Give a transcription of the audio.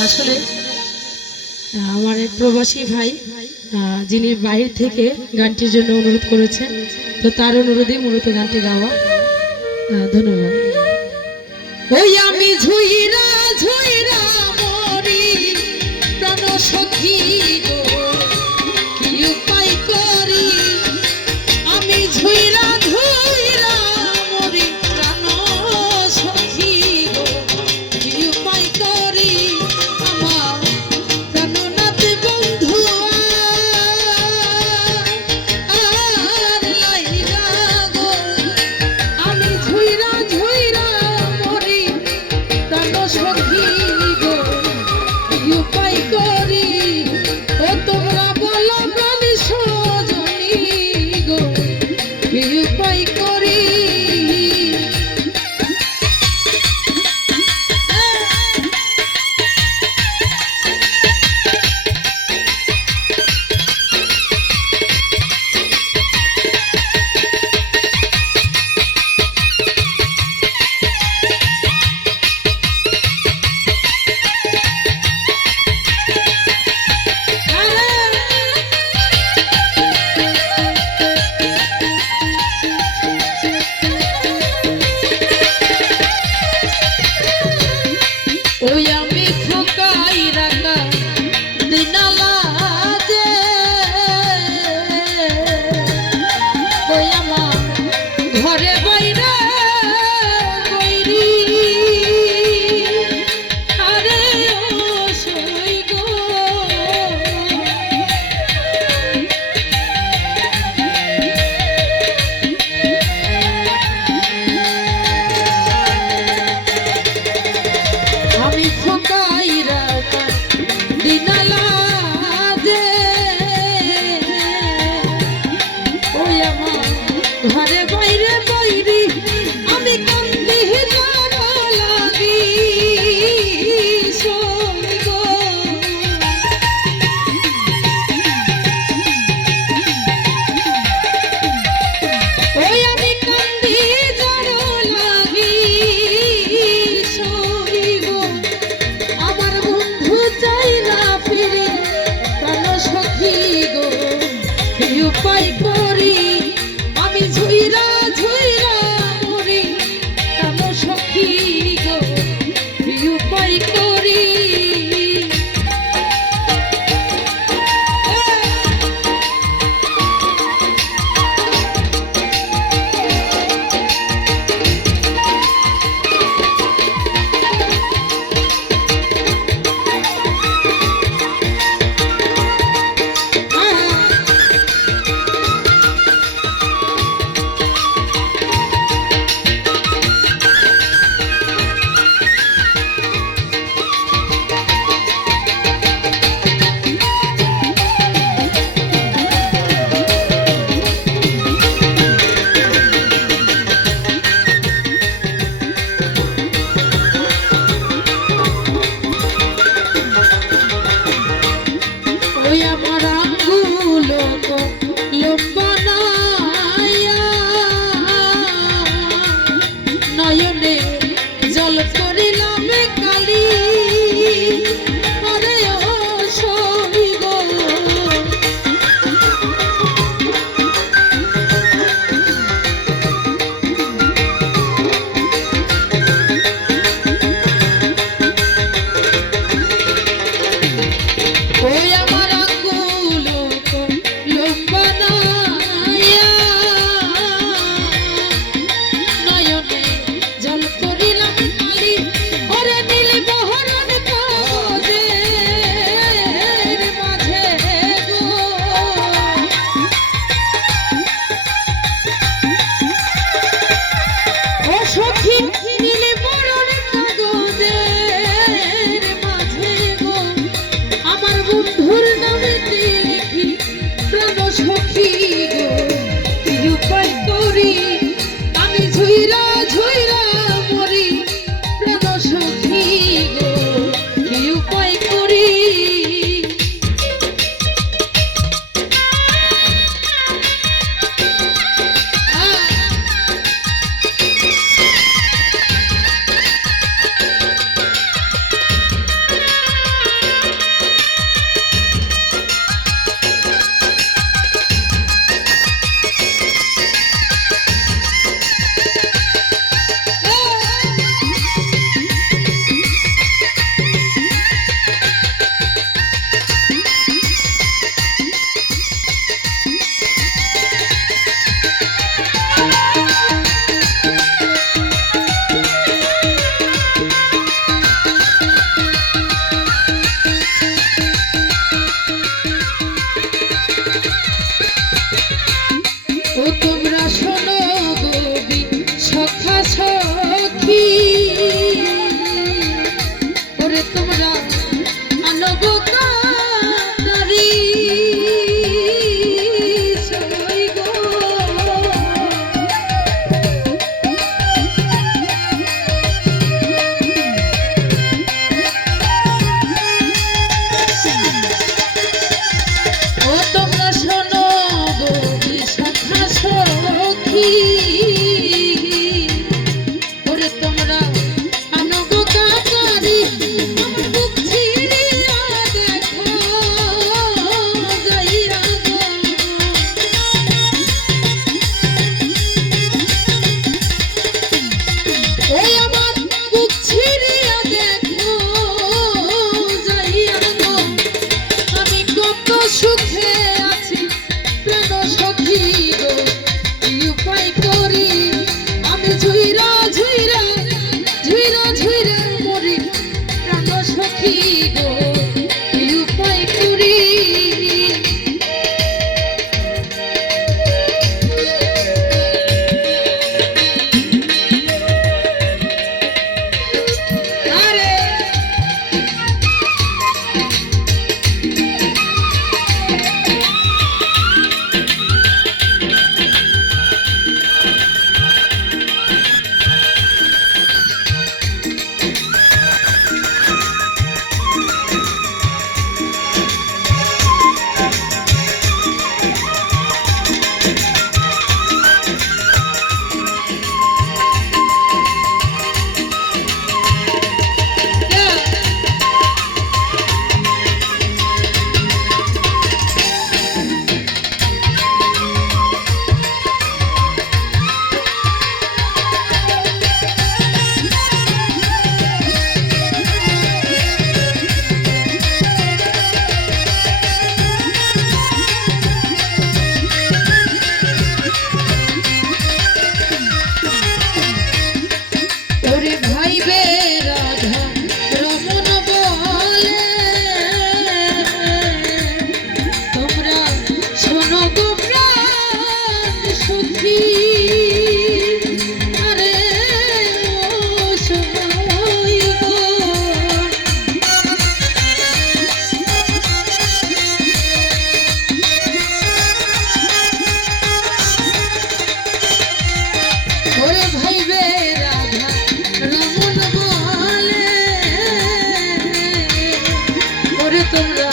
আসলে, আমার এক প্রবাসী ভাই যিনি বাহির থেকে গানটির জন্য অনুরোধ করেছেন, তো তার অনুরোধে মূলত গানটি গাওয়া ধন্যবাদ। ওই আমি ঝুইরা ঝুইরা মরি, প্রাণ সখী Mr.